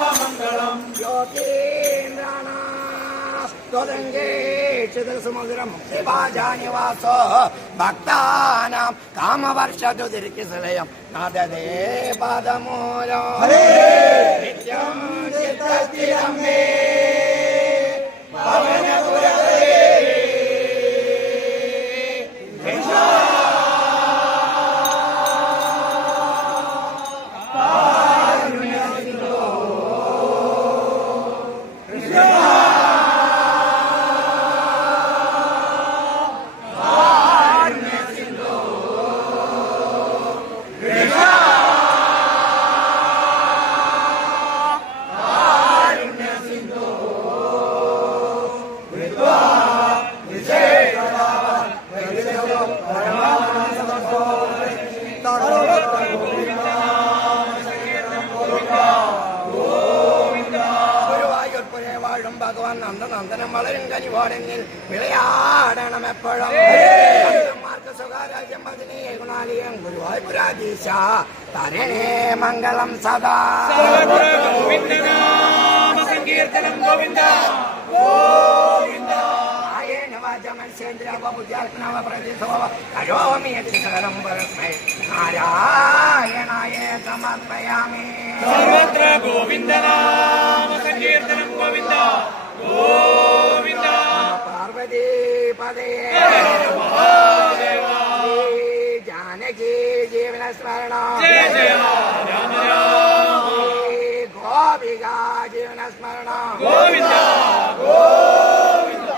സർവമംഗളം ജ്യോതിന്ദ്രാണാസ്തുതംഗേക്ഷുതസുമധുരം മുക്തിഭാജാനിവാസോ ഭക്താനാം കാമവർഷതുതിർക്കിസലയം നാദദേ പാദമൂലം നിത്യം ചിത്തസ്ഥിരമേ ഭഗവാൻ നന്ദനന്ദനം വളരും കനിവാടെങ്കിൽ വിളയാടണം എപ്പോഴും മാർക്ക് സ്വകാരാജ്യം പതിനീയ ഗുണാലയം ഗുരുവായൂരാധീശ തരണേ മംഗളം സദാ സങ്കീർത്തനം ഗോവിന്ദ ഗോവിന്ദ ആയേന വാചമത്സ്യേന്ദ്രവബുദ്ധ്യാത്മനവ പ്രതിസോവ കരോമിയതി സകലം പരസ്മൈ നാരായണായ സമർപ്പയാമി സർവത്ര ഗോവിന്ദനാമ സങ്കീർത്തനം ഗോവിന്ദ ഗോവിന്ദ പാർവതി പദേ മഹാദേവ ജാനകി ജീവന സ്മരണ ജയ ജയ രാമ രാമ ഗോപിക ജീവന സ്മരണ ഗോവിന്ദ ഗോവിന്ദ